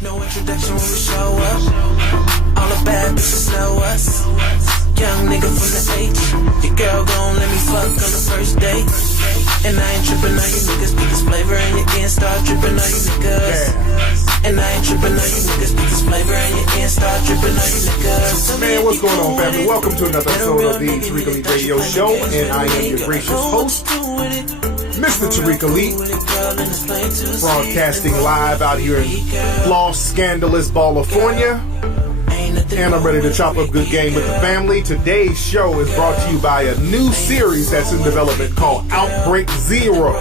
No introduction when we show up. All the bad bitches know us. Young nigga from the H. Your girl gon' let me fuck on the first date. And I ain't trippin' on you niggas. Put this flavor in your ear and start drippin' on you niggas. And I ain't trippin' on you niggas. Put this flavor in your ear and start drippin' on you niggas. Man, what's going on, family? Welcome to another episode of the Tariq Nasheed Radio Show. And I am your gracious host, Mr. Tariq Nasheed, broadcasting live out here in Floss, Scandalous, California. And I'm ready to chop up good game with the family. Today's show is brought to you by a new series that's in development called Outbreak Zero.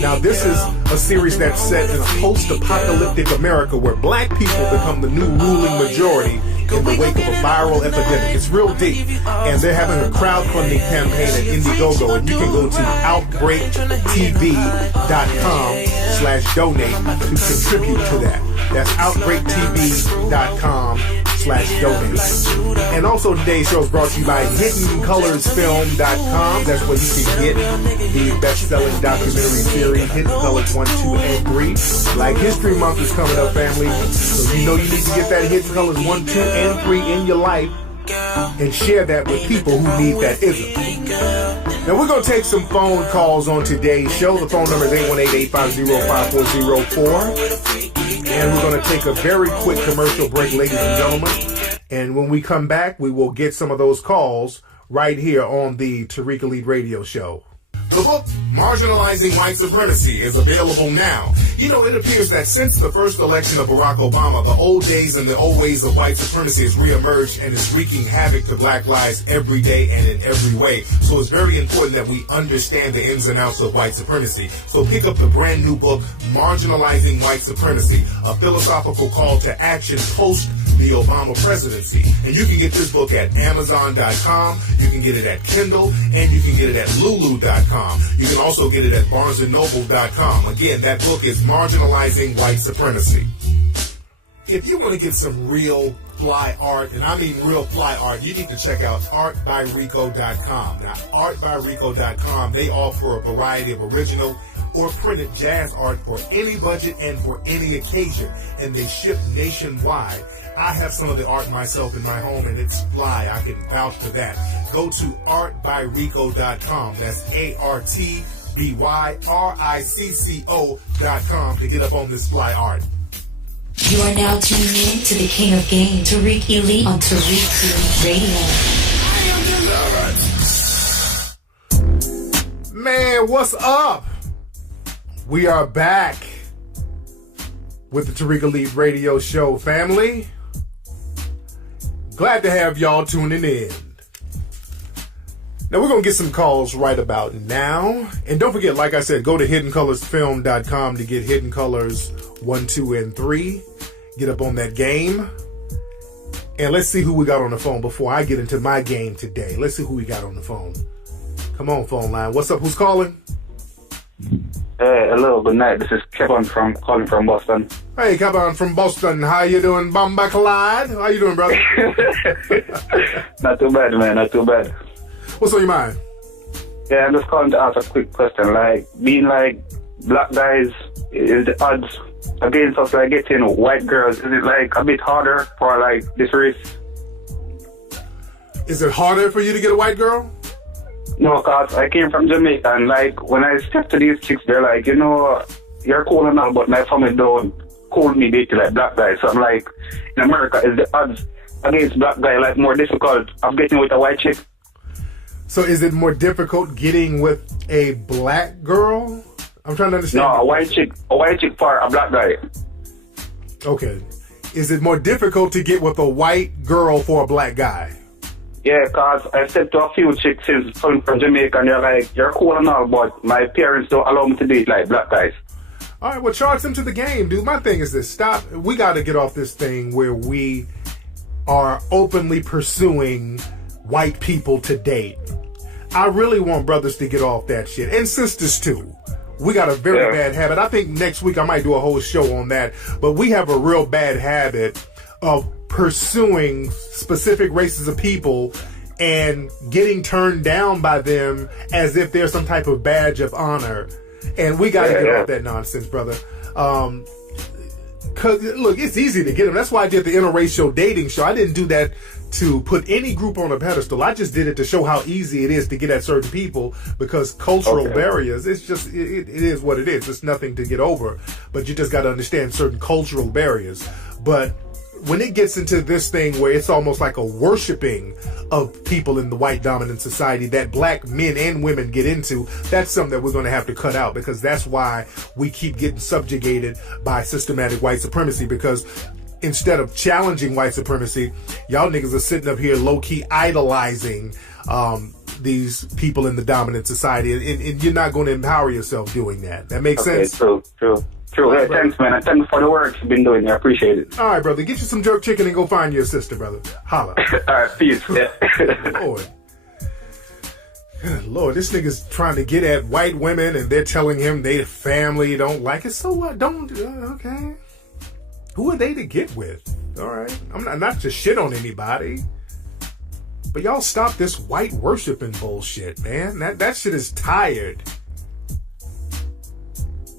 Now, this is a series that's set in a post-apocalyptic America where black people become the new ruling majority in the wake of a viral epidemic. It's real deep. And they're having a crowdfunding campaign at Indiegogo, and you can go to outbreaktv.com/donate to contribute to that. That's outbreaktv.com/donate. And also today's show is brought to you by HiddenColorsFilm.com. That's where you can get the best-selling documentary series, Hidden Colors 1, 2, and 3. Black History Month is coming up, family. So you know you need to get that Hidden Colors 1, 2, and 3 in your life and share that with people who need that ism. Now, we're going to take some phone calls on today's show. The phone number is 818-850-5404. And we're going to take a very quick commercial break, ladies and gentlemen. And when we come back, we will get some of those calls right here on the Tariq Nasheed Radio Show. The book, Marginalizing White Supremacy, is available now. You know, it appears that since the first election of Barack Obama, the old days and the old ways of white supremacy has reemerged and is wreaking havoc to black lives every day and in every way. So it's very important that we understand the ins and outs of white supremacy. So pick up the brand new book, Marginalizing White Supremacy, a philosophical call to action post the Obama presidency. And you can get this book at Amazon.com, you can get it at Kindle, and you can get it at Lulu.com. You can also get it at BarnesandNoble.com. Again, that book is Marginalizing White Supremacy. If you want to get some real fly art, and I mean real fly art, you need to check out ArtByRico.com. Now, ArtByRico.com, they offer a variety of original or printed jazz art for any budget and for any occasion, and they ship nationwide. I have some of the art myself in my home, and it's fly. I can vouch for that. Go to artbyrico.com. That's ArtByRicco.com to get up on this fly art. You are now tuning in to the King of Game, Tariq Nasheed on Tariq Radio. Man, what's up? We are back with the Tariq Nasheed Radio Show, family. Glad to have y'all tuning in. Now, we're going to get some calls right about now. And don't forget, like I said, go to HiddenColorsFilm.com to get Hidden Colors 1, 2, and 3. Get up on that game. And let's see who we got on the phone before I get into my game today. Let's see who we got on the phone. Come on, phone line. What's up? Who's calling? Hello, good night. This is Kevin calling from Boston. Hey, Kevin from Boston. How you doing, Bomba Clyde? How you doing, brother? Not too bad, man. Not too bad. What's on your mind? Yeah, I'm just calling to ask a quick question. Like, being like black guys, is the odds against us like getting white girls, is it like a bit harder for like this race? Is it harder for you to get a white girl? No, cause I came from Jamaica, and like when I step to these chicks, they're like, you know, you're cool and all, but my family don't call me dating like black guys. So I'm like, in America, is the odds against black guy like more difficult of getting with a white chick? So is it more difficult getting with a black girl? I'm trying to understand. No, a white chick for a black guy. Okay. Is it more difficult to get with a white girl for a black guy? Yeah, because I said to a few chicks since coming from Jamaica, and they're like, you're cool and all, but my parents don't allow me to date like black guys. All right, well, charge them to the game, dude. My thing is this. Stop. We got to get off this thing where we are openly pursuing white people to date. I really want brothers to get off that shit. And sisters, too. We got a very bad habit. I think next week I might do a whole show on that. But we have a real bad habit of pursuing specific races of people and getting turned down by them as if they're some type of badge of honor. And we got to get off that nonsense, brother. Because, look, it's easy to get them. That's why I did the interracial dating show. I didn't do that to put any group on a pedestal. I just did it to show how easy it is to get at certain people, because cultural barriers, it's just, it is what it is. It's nothing to get over. But you just got to understand certain cultural barriers. But when it gets into this thing where it's almost like a worshiping of people in the white dominant society that black men and women get into, that's something that we're going to have to cut out, because that's why we keep getting subjugated by systematic white supremacy. Because instead of challenging white supremacy, y'all niggas are sitting up here low-key idolizing these people in the dominant society, and you're not going to empower yourself doing that. That makes sense? True. Hey, thanks, man. Thanks for the work you've been doing. I appreciate it. All right, brother. Get you some jerk chicken and go find your sister, brother. Holla. All right, peace. Yeah. Lord. Good Lord, this nigga's trying to get at white women, and they're telling him their family don't like it. So what? Okay. Who are they to get with? All right. I'm not to shit on anybody. But y'all stop this white worshiping bullshit, man. That shit is tired.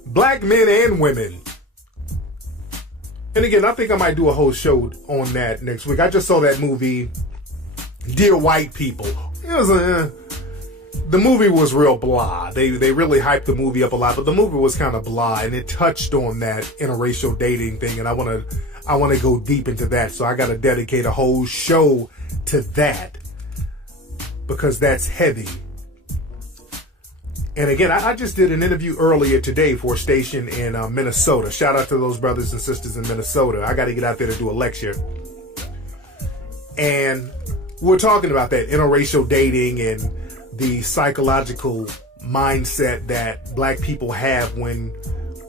Black men and women. And again, I think I might do a whole show on that next week. I just saw that movie, Dear White People. It was the movie was real blah. They really hyped the movie up a lot, but the movie was kind of blah, and it touched on that interracial dating thing, and I want to go deep into that. So I got to dedicate a whole show to that, because that's heavy. And again, I just did an interview earlier today for a station in Minnesota. Shout out to those brothers and sisters in Minnesota. I got to get out there to do a lecture. And we're talking about that interracial dating and the psychological mindset that black people have when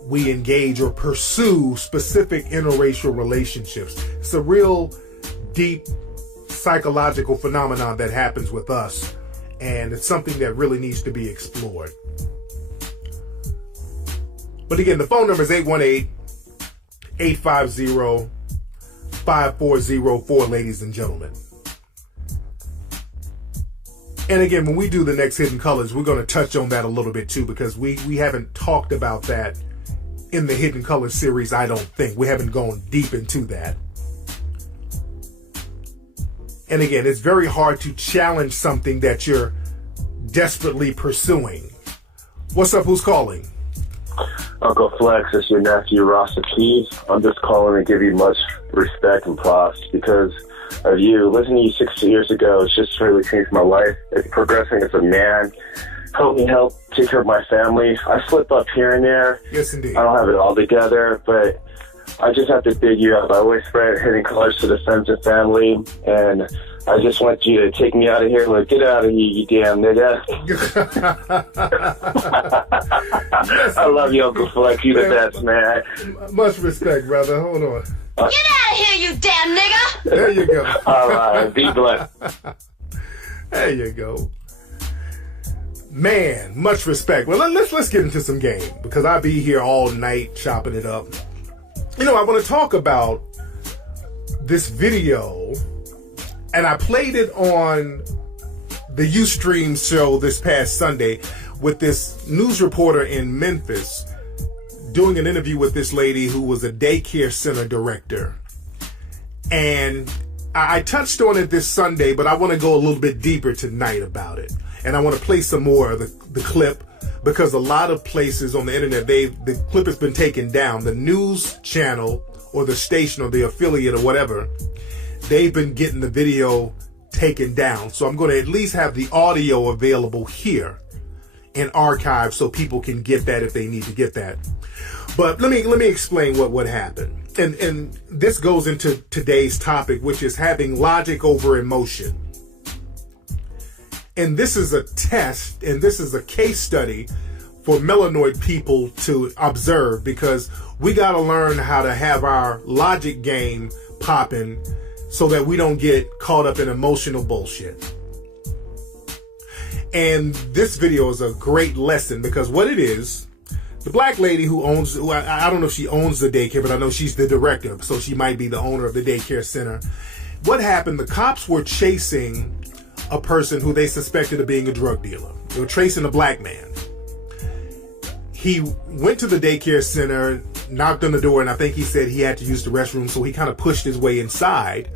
we engage or pursue specific interracial relationships. It's a real deep psychological phenomenon that happens with us. And it's something that really needs to be explored. But again, the phone number is 818-850-5404, ladies and gentlemen. And again, when we do the next Hidden Colors, we're going to touch on that a little bit too, because we haven't talked about that in the Hidden Colors series, I don't think. We haven't gone deep into that. And again, it's very hard to challenge something that you're desperately pursuing. What's up? Who's calling? Uncle Flex, it's your nephew, Rasta Keys. I'm just calling to give you much respect and props because of you. Listening to you 6 years ago, it's just really changed my life. It's progressing as a man. Helped me help take care of my family. I slip up here and there. Yes, indeed. I don't have it all together, but I just have to big you up. I always spread Hidden Colors to the friends and family, and I just want you to take me out of here. Like, get out of here, you damn nigga. Yes, I love you, Uncle Flex. You the best, man. Much respect, brother. Hold on. Get out of here, you damn nigga! There you go. All right, be blessed. There you go. Man, much respect. Well, let's get into some game, because I'll be here all night chopping it up. You know, I want to talk about this video, and I played it on the Ustream show this past Sunday with this news reporter in Memphis doing an interview with this lady who was a daycare center director. And I touched on it this Sunday, but I want to go a little bit deeper tonight about it. And I want to play some more of the clip, because a lot of places on the internet, the clip has been taken down. The news channel or the station or the affiliate or whatever, they've been getting the video taken down. So I'm going to at least have the audio available here in archive so people can get that if they need to get that. But let me explain what happened. And this goes into today's topic, which is having logic over emotion. And this is a test, and this is a case study for melanoid people to observe, because we got to learn how to have our logic game popping so that we don't get caught up in emotional bullshit. And this video is a great lesson, because what it is, the black lady who owns, I don't know if she owns the daycare, but I know she's the director, so she might be the owner of the daycare center. What happened, the cops were chasing a person who they suspected of being a drug dealer. They were tracing a black man. He went to the daycare center. knocked on the door, and I think he said he had to use the restroom, so he kind of pushed his way inside.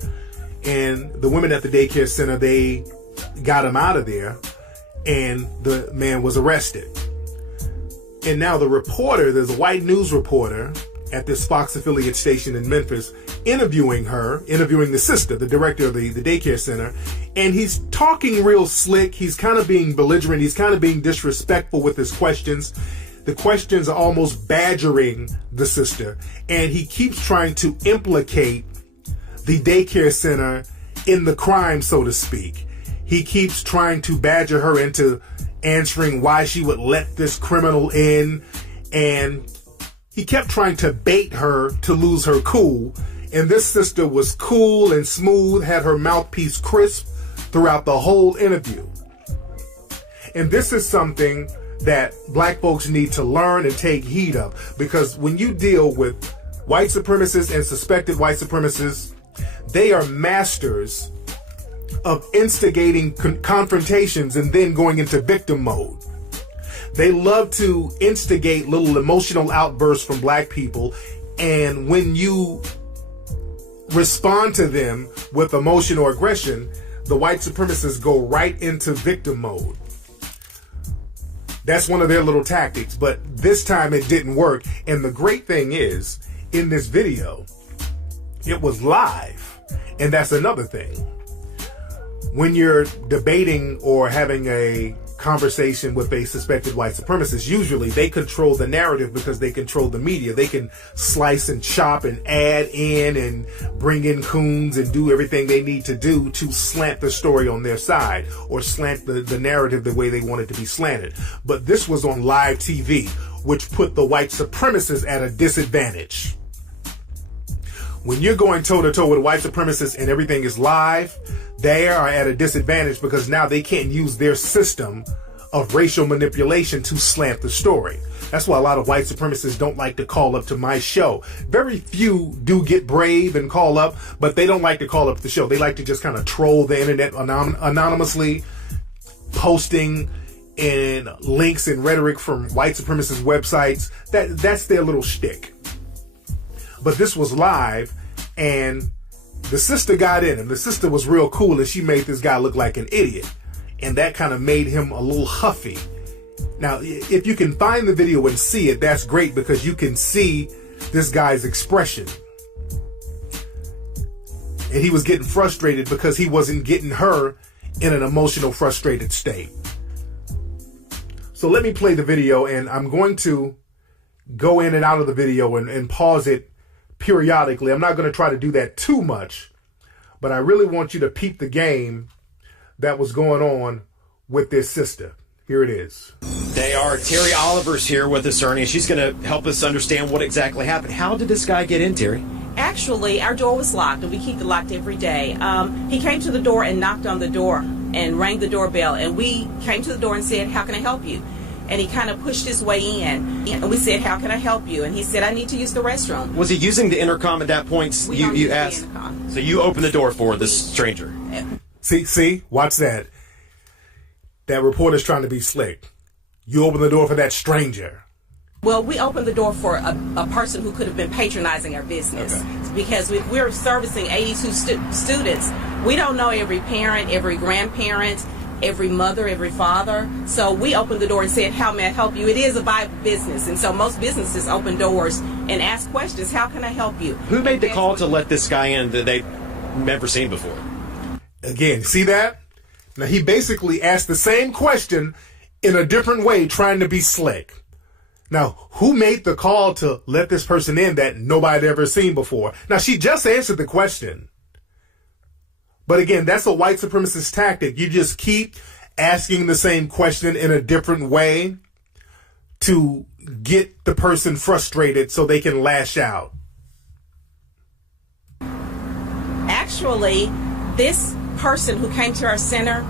And the women at the daycare center, they got him out of there, and the man was arrested. And now the reporter, there's a white news reporter at this Fox affiliate station in Memphis, interviewing the sister, the director of the daycare center, and he's talking real slick. He's kind of being belligerent. He's kind of being disrespectful with his questions. The questions are almost badgering the sister, and he keeps trying to implicate the daycare center in the crime, so to speak. He keeps trying to badger her into answering why she would let this criminal in, and he kept trying to bait her to lose her cool. And this sister was cool and smooth, had her mouthpiece crisp throughout the whole interview. And this is something that black folks need to learn and take heed of, because when you deal with white supremacists and suspected white supremacists, they are masters of instigating confrontations and then going into victim mode. They love to instigate little emotional outbursts from black people, and when you respond to them with emotion or aggression, the white supremacists go right into victim mode. That's one of their little tactics, but this time it didn't work. And the great thing is, in this video, it was live, and that's another thing. When you're debating or having a conversation with a suspected white supremacist, usually they control the narrative because they control the media. They can slice and chop and add in and bring in coons and do everything they need to do to slant the story on their side or slant the narrative the way they want it to be slanted. But this was on live TV, which put the white supremacists at a disadvantage. When you're going toe-to-toe with white supremacists and everything is live, they are at a disadvantage because now they can't use their system of racial manipulation to slant the story. That's why a lot of white supremacists don't like to call up to my show. Very few do get brave and call up, but they don't like to call up the show. They like to just kind of troll the internet anonymously, posting in links and rhetoric from white supremacist websites. That's their little shtick. But this was live, and the sister got in, and the sister was real cool, and she made this guy look like an idiot. And that kind of made him a little huffy. Now, if you can find the video and see it, that's great, because you can see this guy's expression. And he was getting frustrated because he wasn't getting her in an emotional, frustrated state. So let me play the video, and I'm going to go in and out of the video and pause it periodically. I'm not going to try to do that too much, but I really want you to peep the game that was going on with this sister. Here it is. They are. Terry Oliver's here with us, Ernie, and she's going to help us understand what exactly happened. How did this guy get in, Terry? Actually, our door was locked, and we keep it locked every day. He came to the door and knocked on the door and rang the doorbell, and we came to the door and said, "How can I help you?" And he kind of pushed his way in, and we said, "How can I help you?" And he said, "I need to use the restroom." Was he using the intercom at that point? You asked. So you opened the door for this stranger. See, watch that. That reporter's trying to be slick. You open the door for that stranger. Well, we opened the door for a person who could have been patronizing our business. Okay. Because we're servicing 82 students. We don't know every parent, every grandparent, every mother, every father. So we opened the door and said, "How may I help you?" It is a viable business. And so most businesses open doors and ask questions. How can I help you? Who made the call to let this guy in that they've never seen before? Again, see that? Now, he basically asked the same question in a different way, trying to be slick. Now, who made the call to let this person in that nobody had ever seen before? Now, she just answered the question. But again, that's a white supremacist tactic. You just keep asking the same question in a different way to get the person frustrated so they can lash out. Actually, this person who came to our center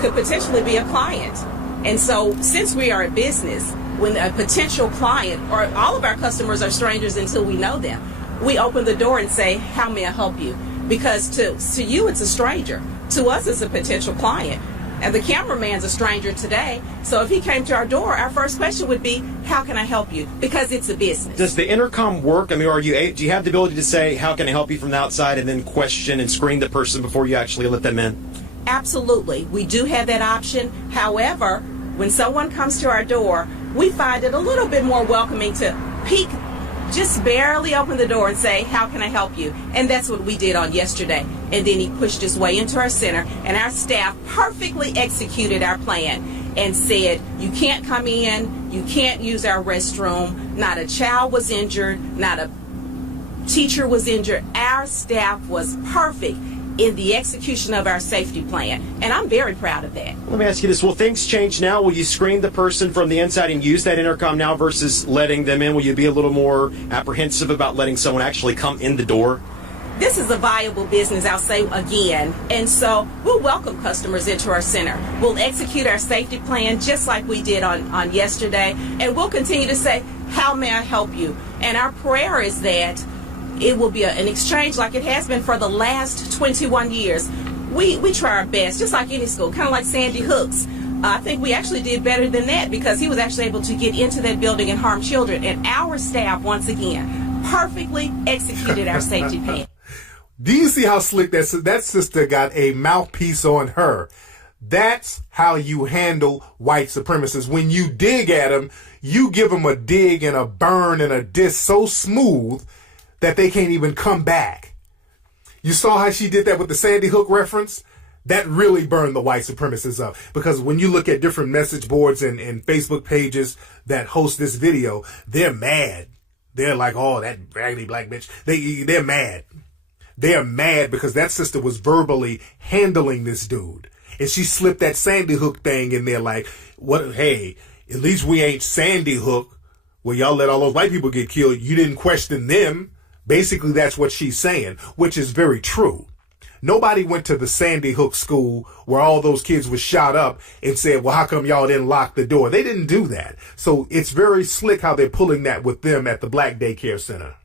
could potentially be a client. And so since we are a business, when a potential client, or all of our customers are strangers until we know them, we open the door and say, "How may I help you?" Because to you, it's a stranger. To us, it's a potential client. And the cameraman's a stranger today. So if he came to our door, our first question would be, how can I help you? Because it's a business. Does the intercom work? I mean, do you have the ability to say, how can I help you from the outside, and then question and screen the person before you actually let them in? Absolutely. We do have that option. However, when someone comes to our door, we find it a little bit more welcoming to peek, just barely open the door and say, how can I help you? And that's what we did on yesterday. And then he pushed his way into our center, and our staff perfectly executed our plan and said, you can't come in, you can't use our restroom. Not a child was injured, not a teacher was injured. Our staff was perfect in the execution of our safety plan, and I'm very proud of that. Let me ask you this. Will things change now? Will you screen the person from the inside and use that intercom now versus letting them in? Will you be a little more apprehensive about letting someone actually come in the door? This is a viable business, I'll say again, and so we'll welcome customers into our center. We'll execute our safety plan just like we did on yesterday, and we'll continue to say, how may I help you? And our prayer is that it will be an exchange like it has been for the last 21 years. We try our best, just like any school, kind of like Sandy Hook's. I think we actually did better than that because he was actually able to get into that building and harm children. And our staff, once again, perfectly executed our safety plan. Do you see how slick that sister got a mouthpiece on her? That's how you handle white supremacists. When you dig at them, you give them a dig and a burn and a diss so smooth that they can't even come back. You saw how she did that with the Sandy Hook reference? That really burned the white supremacists up. Because when you look at different message boards and Facebook pages that host this video, they're mad. They're like, oh, that raggedy black bitch. They're mad. They're mad because that sister was verbally handling this dude. And she slipped that Sandy Hook thing in there like, what? Hey, at least we ain't Sandy Hook where y'all let all those white people get killed. You didn't question them. Basically, that's what she's saying, which is very true. Nobody went to the Sandy Hook school where all those kids were shot up and said, well, how come y'all didn't lock the door? They didn't do that. So it's very slick how they're pulling that with them at the Black Daycare Center.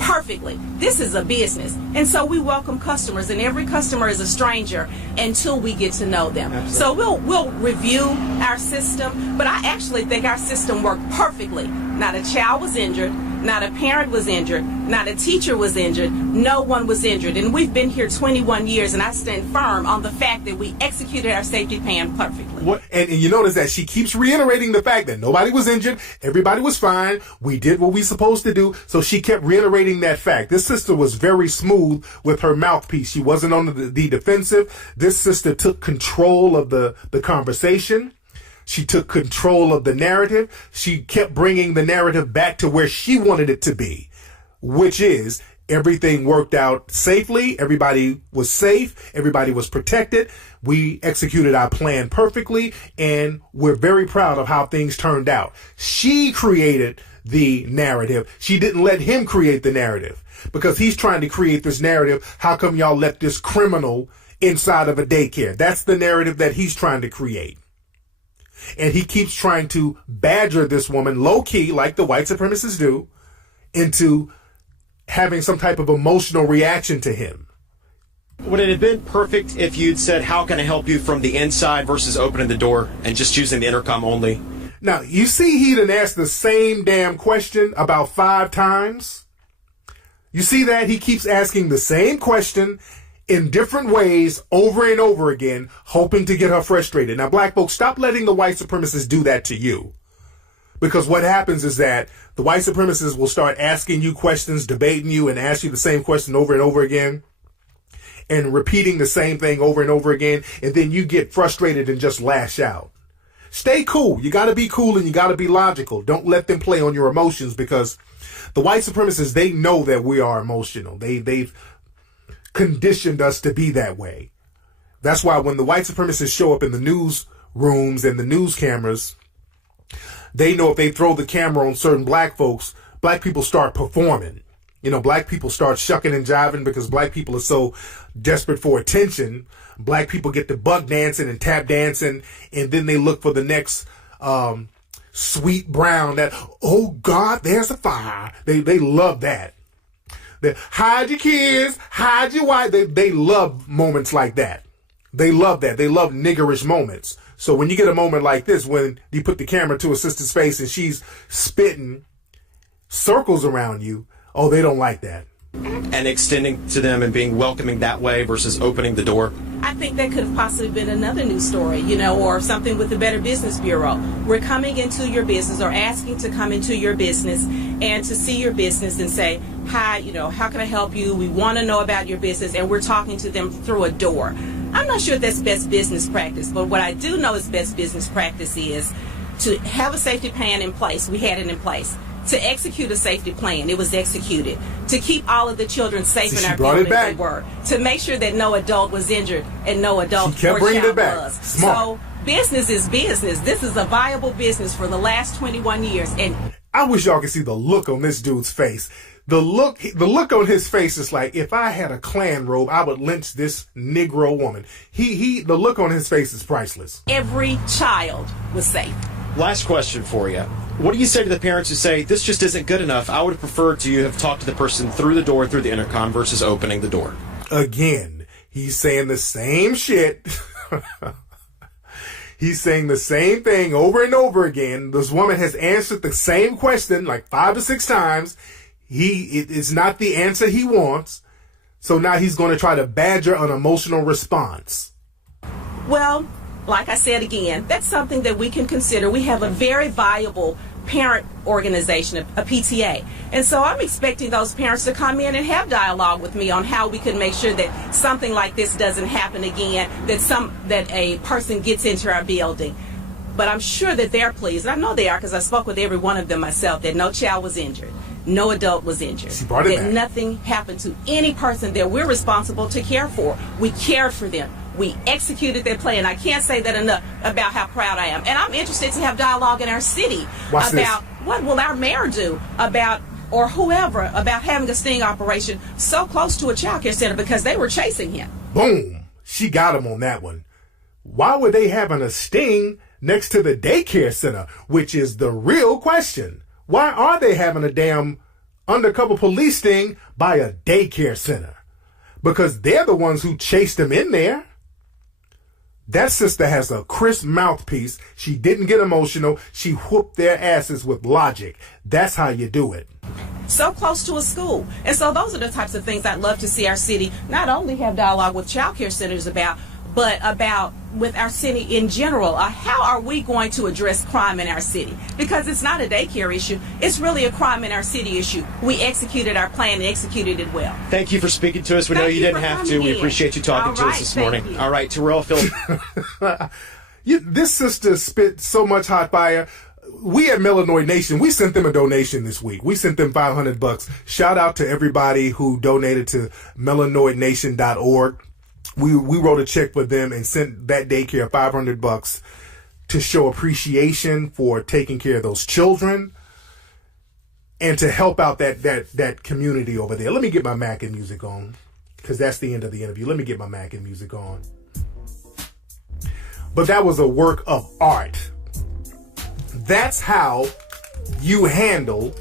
Perfectly. This is a business. And so we welcome customers, and every customer is a stranger until we get to know them. Absolutely. So we'll review our system, but I actually think our system worked perfectly. Not a child was injured, not a parent was injured, not a teacher was injured, no one was injured. And we've been here 21 years, and I stand firm on the fact that we executed our safety plan perfectly. And you notice that she keeps reiterating the fact that nobody was injured, everybody was fine, we did what we supposed to do, so she kept reiterating that fact. This sister was very smooth with her mouthpiece. She wasn't on the defensive. This sister took control of the conversation. She took control of the narrative. She kept bringing the narrative back to where she wanted it to be, which is everything worked out safely. Everybody was safe. Everybody was protected. We executed our plan perfectly, and we're very proud of how things turned out. She created the narrative. She didn't let him create the narrative because he's trying to create this narrative. How come y'all let this criminal inside of a daycare? That's the narrative that he's trying to create. And he keeps trying to badger this woman low-key, like the white supremacists do, into having some type of emotional reaction to him. Would it have been perfect if you'd said, how can I help you from the inside versus opening the door and just choosing the intercom only? Now, you see he done asked the same damn question about 5 times? You see that? He keeps asking the same question in different ways over and over again, hoping to get her frustrated. Now, black folks, stop letting the white supremacists do that to you. Because what happens is that the white supremacists will start asking you questions, debating you, and ask you the same question over and over again, and repeating the same thing over and over again, and then you get frustrated and just lash out. Stay cool. You got to be cool and you got to be logical. Don't let them play on your emotions, because the white supremacists, they know that we are emotional. They've conditioned us to be that way. That's why when the white supremacists show up in the news rooms and the news cameras, they know if they throw the camera on certain black folks, black people start performing. You know, black people start shucking and jiving because black people are so desperate for attention. Black people get to buck dancing and tap dancing, and then they look for the next sweet brown that, oh God, there's a fire. They love that. Hide your kids, hide your wife. They love moments like that. They love that. They love niggerish moments. So when you get a moment like this, when you put the camera to a sister's face and she's spitting circles around you, oh, they don't like that. And extending to them and being welcoming that way versus opening the door. I think that could have possibly been another news story, or something with the Better Business Bureau. We're coming into your business or asking to come into your business and to see your business and say, hi, how can I help you? We want to know about your business, and we're talking to them through a door. I'm not sure if that's best business practice, but what I do know is best business practice is to have a safety plan in place. We had it in place. To execute a safety plan, it was executed. To keep all of the children safe in our buildings, they were. To make sure that no adult was injured and no adult or child was. Smart. So business is business. This is a viable business for the last 21 years. And I wish y'all could see the look on this dude's face. The look on his face is like, if I had a Klan robe, I would lynch this Negro woman. The look on his face is priceless. Every child was safe. Last question for you. What do you say to the parents who say, this just isn't good enough? I would have preferred to have talked to the person through the door, through the intercom, versus opening the door. Again, he's saying the same shit. He's saying the same thing over and over again. This woman has answered the same question like 5 or 6 times. It's not the answer he wants. So now he's going to try to badger an emotional response. Well, like I said again, that's something that we can consider. We have a very viable parent organization, a PTA. And so I'm expecting those parents to come in and have dialogue with me on how we can make sure that something like this doesn't happen again, that a person gets into our building. But I'm sure that they're pleased. I know they are because I spoke with every one of them myself, that no child was injured. No adult was injured. That nothing happened to any person that we're responsible to care for. We cared for them. We executed their plan. I can't say that enough about how proud I am. And I'm interested to have dialogue in our city about what will our mayor do about, or whoever, about having a sting operation so close to a child care center because they were chasing him. Boom. She got him on that one. Why were they having a sting next to the daycare center, which is the real question? Why are they having a damn undercover police sting by a daycare center? Because they're the ones who chased him in there. That sister has a crisp mouthpiece. She didn't get emotional. She whooped their asses with logic. That's how you do it. So close to a school. And so those are the types of things I'd love to see our city not only have dialogue with child care centers about, but about with our city in general. How are we going to address crime in our city? Because it's not a daycare issue. It's really a crime in our city issue. We executed our plan and executed it well. Thank you for speaking to us. We know you didn't have to. We appreciate you talking to us this morning. All right, Terrell, Phil. This sister spit so much hot fire. We at Melanoid Nation, we sent them a donation this week. We sent them $500. Shout out to everybody who donated to melanoidnation.org. We wrote a check for them and sent that daycare $500 to show appreciation for taking care of those children and to help out that community over there. Let me get my Mackin music on because that's the end of the interview. Let me get my Mackin music on. But that was a work of art. That's how you handle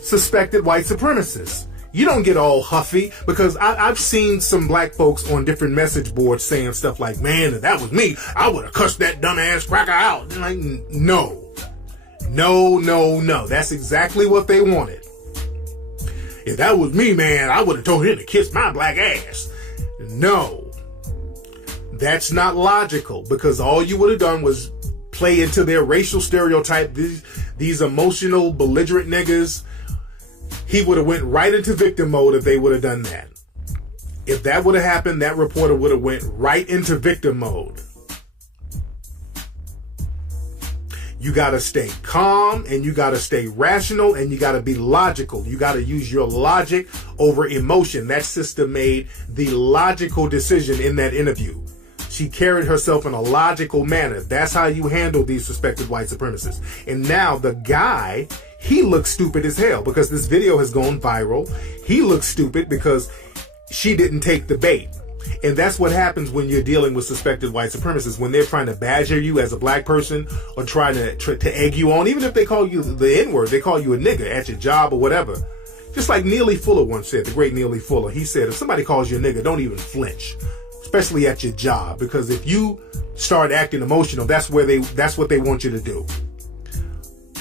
suspected white supremacists. You don't get all huffy because I've seen some black folks on different message boards saying stuff like, man, if that was me, I would have cussed that dumbass cracker out. And like, no. That's exactly what they wanted. If that was me, man, I would have told him to kiss my black ass. No. That's not logical because all you would have done was play into their racial stereotype. These emotional, belligerent niggas. He would have went right into victim mode if they would have done that. If that would have happened, that reporter would have went right into victim mode. You got to stay calm and you got to stay rational and you got to be logical. You got to use your logic over emotion. That sister made the logical decision in that interview. She carried herself in a logical manner. That's how you handle these suspected white supremacists. And now the guy, he looks stupid as hell because this video has gone viral. He looks stupid because she didn't take the bait. And that's what happens when you're dealing with suspected white supremacists. When they're trying to badger you as a black person or trying to egg you on, even if they call you the N-word, they call you a nigger at your job or whatever. Just like Neely Fuller once said, the great Neely Fuller. He said, if somebody calls you a nigger, don't even flinch. especially at your job, because if you start acting emotional, that's what they want you to do.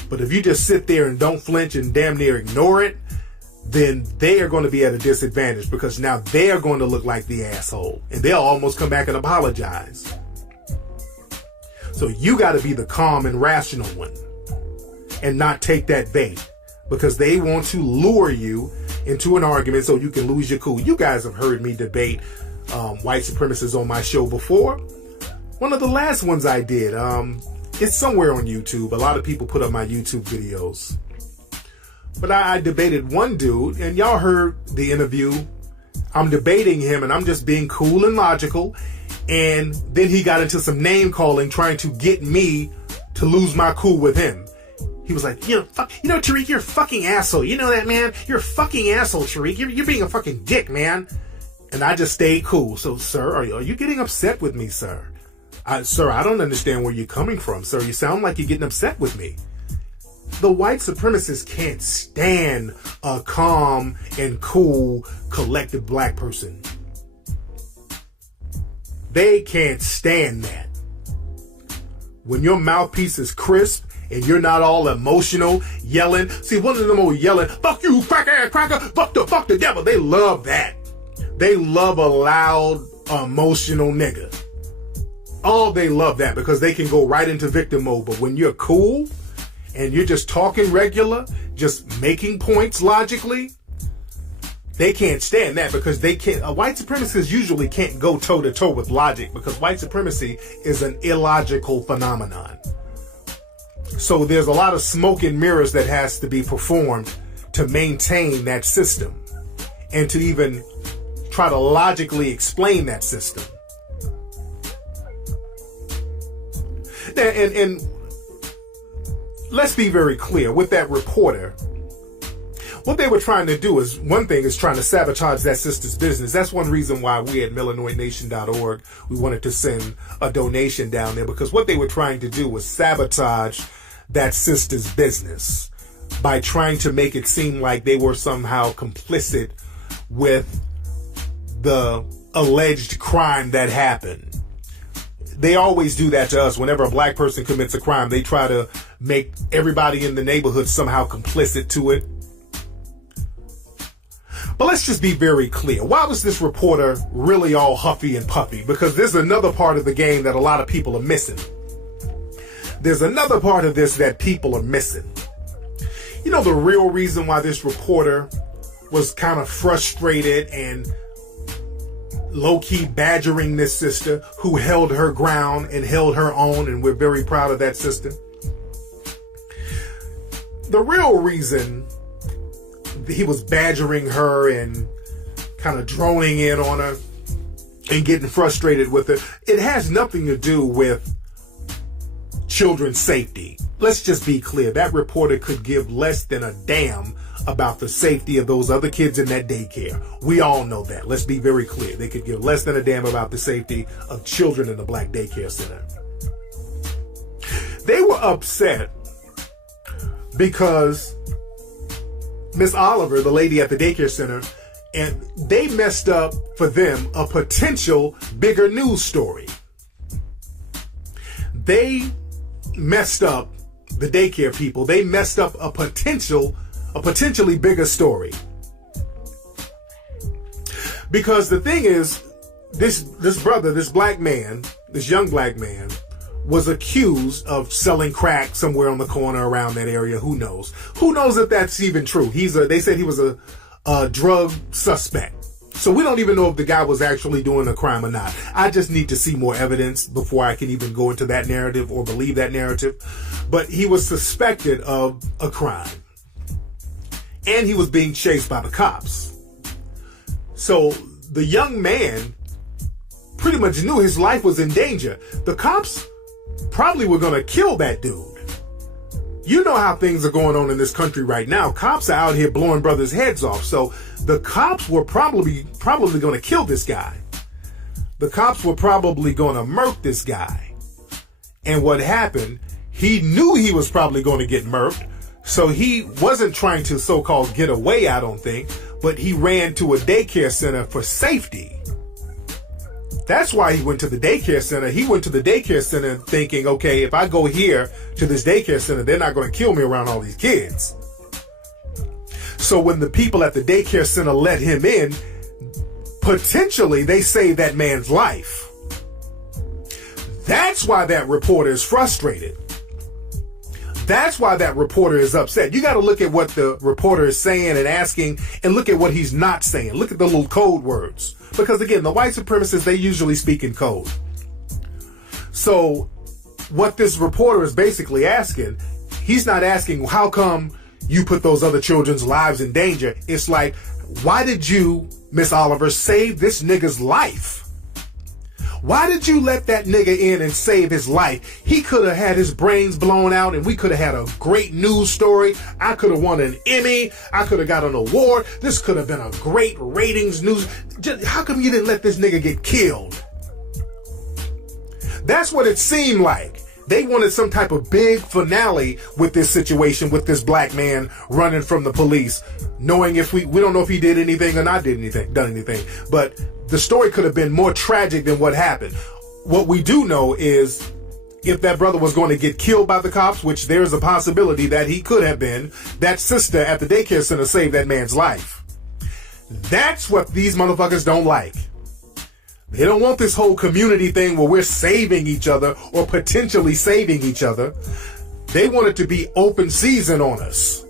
But if you just sit there and don't flinch and damn near ignore it, then they are going to be at a disadvantage, because now they are going to look like the asshole and they'll almost come back and apologize. So you got to be the calm and rational one and not take that bait, because they want to lure you into an argument so you can lose your cool. You guys have heard me debate white supremacists on my show before. One of the last ones I did, it's somewhere on YouTube. A lot of people put up my YouTube videos. But I debated one dude, and y'all heard the interview. I'm debating him, and I'm just being cool and logical. And then he got into some name calling, trying to get me to lose my cool with him. He was like, Tariq, you're a fucking asshole. You know that, man? You're a fucking asshole, Tariq. You're being a fucking dick, man. And I just stayed cool. So, sir, are you getting upset with me, sir? Sir, I don't understand where you're coming from, sir. You sound like you're getting upset with me. The white supremacists can't stand a calm and cool, collective black person. They can't stand that. When your mouthpiece is crisp and you're not all emotional, yelling. See, one of them old yelling, fuck you, cracker, fuck the devil. They love that. They love a loud, emotional nigga. Oh, they love that because they can go right into victim mode. But when you're cool and you're just talking regular, just making points logically, they can't stand that, because they can't. White supremacists usually can't go toe to toe with logic, because white supremacy is an illogical phenomenon. So there's a lot of smoke and mirrors that has to be performed to maintain that system and to even try to logically explain that system. And let's be very clear with that reporter. What they were trying to do is, one thing is trying to sabotage that sister's business. That's one reason why we at melanoidnation.org, we wanted to send a donation down there, because what they were trying to do was sabotage that sister's business by trying to make it seem like they were somehow complicit with the alleged crime that happened. They always do that to us. Whenever a black person commits a crime, they try to make everybody in the neighborhood somehow complicit to it. But let's just be very clear. Why was this reporter really all huffy and puffy? Because there's another part of the game that a lot of people are missing. There's another part of this that people are missing. You know, the real reason why this reporter was kind of frustrated and low-key badgering this sister who held her ground and held her own, and we're very proud of that sister. The real reason he was badgering her and kind of droning in on her and getting frustrated with her, it has nothing to do with children's safety. Let's just be clear. That reporter could give less than a damn about the safety of those other kids in that daycare. We all know that. Let's be very clear. They could give less than a damn about the safety of children in the black daycare center. They were upset because Miss Oliver, the lady at the daycare center, and they messed up for them a potential bigger news story. They messed up, the daycare people, they messed up a potentially bigger story. Because the thing is, this brother, this black man, this young black man, was accused of selling crack somewhere on the corner around that area. Who knows? Who knows if that's even true? They said he was a drug suspect. So we don't even know if the guy was actually doing a crime or not. I just need to see more evidence before I can even go into that narrative or believe that narrative. But he was suspected of a crime. And he was being chased by the cops. So the young man pretty much knew his life was in danger. The cops probably were going to kill that dude. You know how things are going on in this country right now. Cops are out here blowing brothers' heads off. So the cops were probably going to kill this guy. The cops were probably going to murk this guy. And what happened, he knew he was probably going to get murked. So he wasn't trying to so-called get away, I don't think, but he ran to a daycare center for safety. That's why he went to the daycare center. He went to the daycare center thinking, okay, if I go here to this daycare center, they're not going to kill me around all these kids. So when the people at the daycare center let him in, potentially they saved that man's life. That's why that reporter is frustrated. That's why that reporter is upset. You got to look at what the reporter is saying and asking, and look at what he's not saying. Look at the little code words. Because again, the white supremacists, they usually speak in code. So what this reporter is basically asking, he's not asking, how come you put those other children's lives in danger? It's like, why did you, Miss Oliver, save this nigga's life? Why did you let that nigga in and save his life? He could have had his brains blown out and we could have had a great news story. I could have won an Emmy. I could have got an award. This could have been a great ratings news. How come you didn't let this nigga get killed? That's what it seemed like. They wanted some type of big finale with this situation, with this black man running from the police, knowing if we don't know if he did anything or not done anything. But the story could have been more tragic than what happened. What we do know is if that brother was going to get killed by the cops, which there's a possibility that he could have been, that sister at the daycare center saved that man's life. That's what these motherfuckers don't like. They don't want this whole community thing where we're saving each other or potentially saving each other. They want it to be open season on us.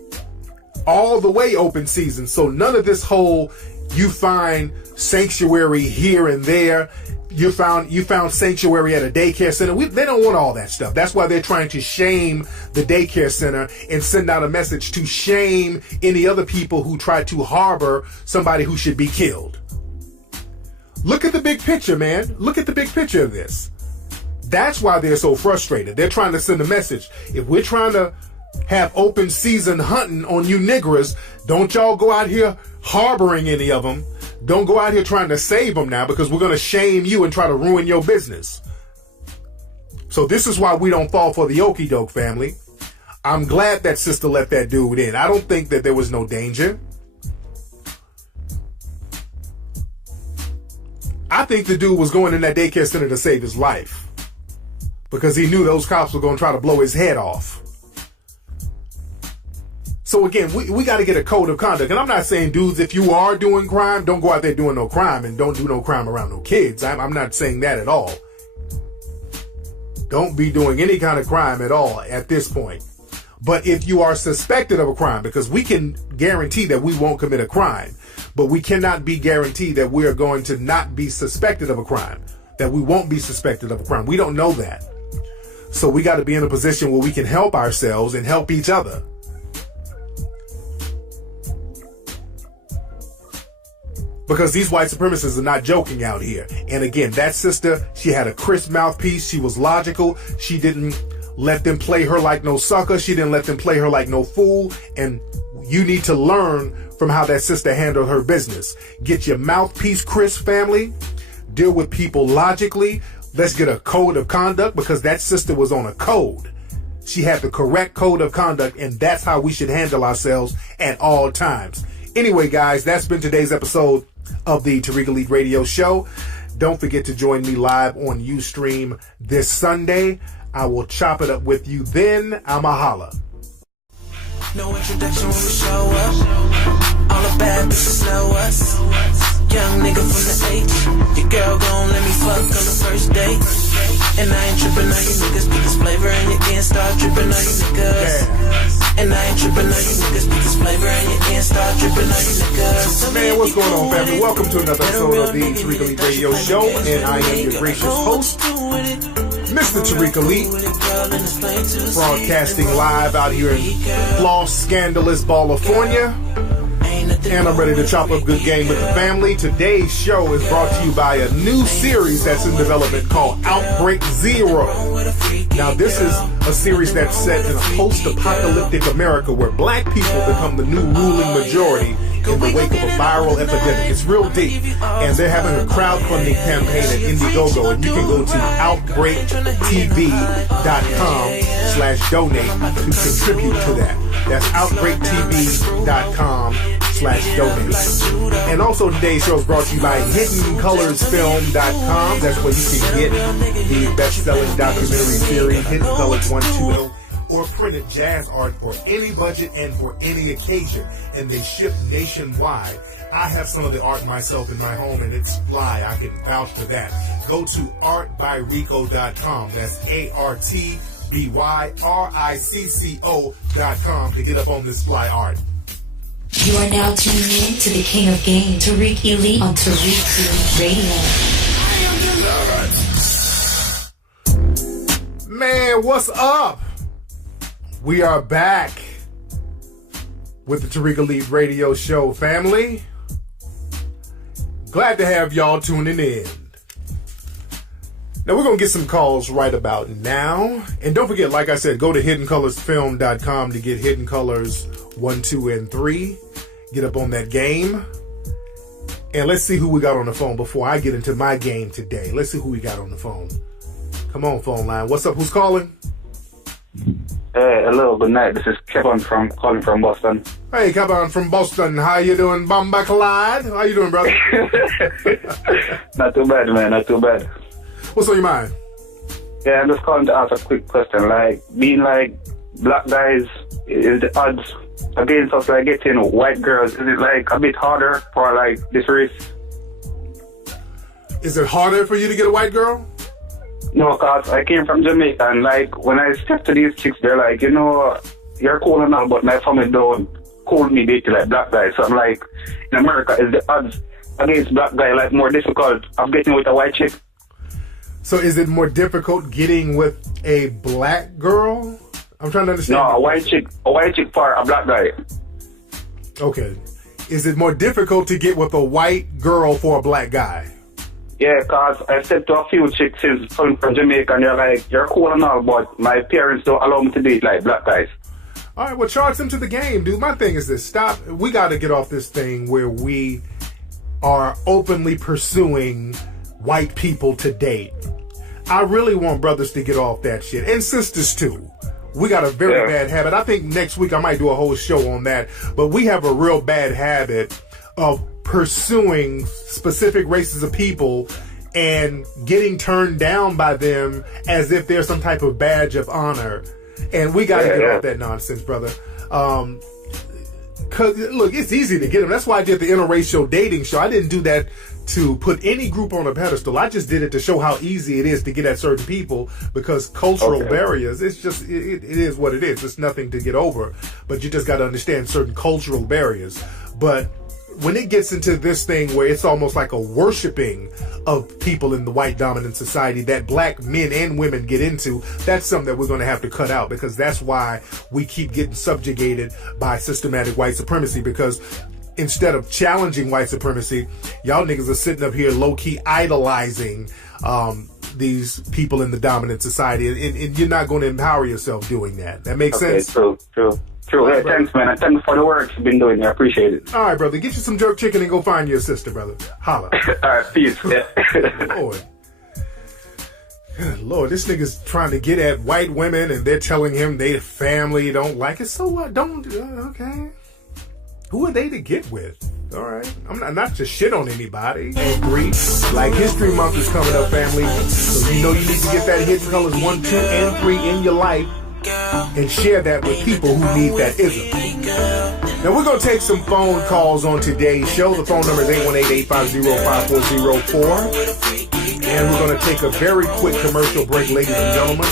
All the way open season. So none of this whole, you find sanctuary here and there. You found sanctuary at a daycare center. They don't want all that stuff. That's why they're trying to shame the daycare center and send out a message to shame any other people who try to harbor somebody who should be killed. Look at the big picture, man. Look at the big picture of this. That's why they're so frustrated. They're trying to send a message. If we're trying to have open season hunting on you niggers, don't y'all go out here harboring any of them. Don't go out here trying to save them now, because we're going to shame you and try to ruin your business. So this is why we don't fall for the okie doke, family. I'm glad that sister let that dude in. I don't think that there was no danger. I think the dude was going in that daycare center to save his life because he knew those cops were going to try to blow his head off. So again, we got to get a code of conduct. And I'm not saying, dudes, if you are doing crime, don't go out there doing no crime and don't do no crime around no kids. I'm not saying that at all. Don't be doing any kind of crime at all at this point. But if you are suspected of a crime, because we can guarantee that we won't commit a crime, but we cannot be guaranteed that we are going to not be suspected of a crime, that we won't be suspected of a crime. We don't know that. So we got to be in a position where we can help ourselves and help each other. Because these white supremacists are not joking out here. And again, that sister, she had a crisp mouthpiece. She was logical. She didn't let them play her like no sucker. She didn't let them play her like no fool. And you need to learn from how that sister handled her business. Get your mouthpiece crisp, family. Deal with people logically. Let's get a code of conduct, because that sister was on a code. She had the correct code of conduct, and that's how we should handle ourselves at all times. Anyway, guys, that's been today's episode of the Tariq Elite Radio Show. Don't forget to join me live on Ustream this Sunday. I will chop it up with you then. I'ma holla. No introduction when we show up. All the bad bitches know us. Young nigga from the H. Your girl gon' let me fuck on the first date. And I ain't trippin' on you niggas, put this flavor in your ear and start drippin' on you niggas. And I ain't trippin' on you niggas, put this flavor in your ear and start drippin' on you niggas. Man, what's going on, family? Welcome to another episode of the Tariq Elite Radio Show, and I am your gracious host, Mr. Tariq Elite, broadcasting live out here in Los Scandalous, California. And I'm ready to chop up good game with the family. Today's show is brought to you by a new series that's in development called Outbreak Zero. Now, this is a series that's set in a post-apocalyptic America where black people become the new ruling majority in the wake of a viral epidemic. It's real deep. And they're having a crowdfunding campaign at Indiegogo, and you can go to outbreaktv.com/donate to contribute to that. That's outbreaktv.com/donate hiddencolors.com/donate. And also today's show is brought to you by hiddencolorsfilm.com. That's where you can get the best-selling documentary series, Hidden Colors 120, or printed jazz art for any budget and for any occasion. And they ship nationwide. I have some of the art myself in my home, and it's fly. I can vouch for that. Go to artbyrico.com. That's ARTBYRICCO.com to get up on this fly art. You are now tuning in to the King of Game, Tariq Elite on Tariq Elite Radio. Man, what's up? We are back with the Tariq Elite Radio Show, family. Glad to have y'all tuning in. Now, we're going to get some calls right about now. And don't forget, like I said, go to hiddencolorsfilm.com to get Hidden Colors 1, 2, and 3. Get up on that game. And let's see who we got on the phone before I get into my game today. Let's see who we got on the phone. Come on, phone line. What's up? Who's calling? Hello, good night. This is Kevin calling from Boston. Hey, Kevin from Boston. How you doing, Bomba Clyde? How you doing, brother? Not too bad, man. Not too bad. What's on your mind? Yeah, I'm just calling to ask a quick question. Like, being like black guys, is the odds against us like getting white girls, is it like a bit harder for like this race? Is it harder for you to get a white girl? No, cause I came from Jamaica, and like when I step to these chicks, they're like, you know, you're cool and all, but my family don't call me dating like black guys. So I'm like, in America, is the odds against black guy like more difficult of getting with a white chick? So is it more difficult getting with a black girl? I'm trying to understand. No, a white chick for a black guy. Okay. Is it more difficult to get with a white girl for a black guy? Yeah, because I said to a few chicks since coming from Jamaica, and they're like, you're cool and all, but my parents don't allow me to date like black guys. All right, well, charge them to the game, dude. My thing is this. Stop. We got to get off this thing where we are openly pursuing white people to date. I really want brothers to get off that shit. And sisters, too. We got a very bad habit. I think next week I might do a whole show on that. But we have a real bad habit of pursuing specific races of people and getting turned down by them as if they're some type of badge of honor. And we got to get off that nonsense, brother. Cause look, it's easy to get them. That's why I did the interracial dating show. I didn't do that to put any group on a pedestal. I just did it to show how easy it is to get at certain people, because cultural barriers, it's just, it is what it is. It's nothing to get over, but you just got to understand certain cultural barriers. But when it gets into this thing where it's almost like a worshiping of people in the white dominant society that black men and women get into, that's something that we're going to have to cut out, because that's why we keep getting subjugated by systematic white supremacy. Because instead of challenging white supremacy, y'all niggas are sitting up here low-key idolizing these people in the dominant society, and you're not going to empower yourself doing that. That makes sense? True. Hey, thanks, man. And thanks for the work you've been doing. I appreciate it. All right, brother. Get you some jerk chicken and go find your sister, brother. Holla. All right, peace. Yeah. Lord. Good Lord, this nigga's trying to get at white women, and they're telling him their family don't like it. So what? Okay. Who are they to get with? All right. I'm not to shit on anybody. Agree. Like History Month is coming up, family. So you know you need to get that Hidden Colors 1, 2, and 3 in your life and share that with people who need that ism. Now we're going to take some phone calls on today's show. The phone number is 818-850-5404. And we're going to take a very quick commercial break, ladies and gentlemen.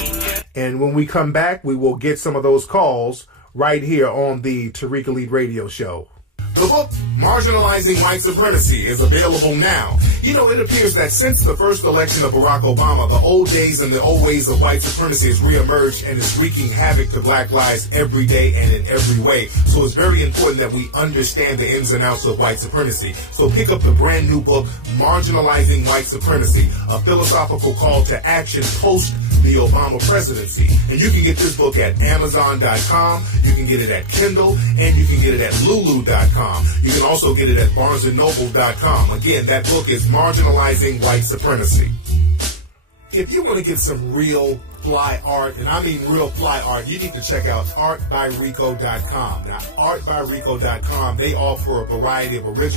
And when we come back, we will get some of those calls right here on the Tariq Elite Radio Show. The book, Marginalizing White Supremacy, is available now. You know, it appears that since the first election of Barack Obama, the old days and the old ways of white supremacy has reemerged and is wreaking havoc to black lives every day and in every way. So it's very important that we understand the ins and outs of white supremacy. So pick up the brand new book, Marginalizing White Supremacy, a philosophical call to action post the Obama presidency. And you can get this book at Amazon.com, you can get it at Kindle, and you can get it at Lulu.com. You can also get it at BarnesandNoble.com. Again, that book is Marginalizing White Supremacy. if you want to get some real fly art, and I mean real fly art, you need to check out artbyrico.com. Now, artbyrico.com, they offer a variety of original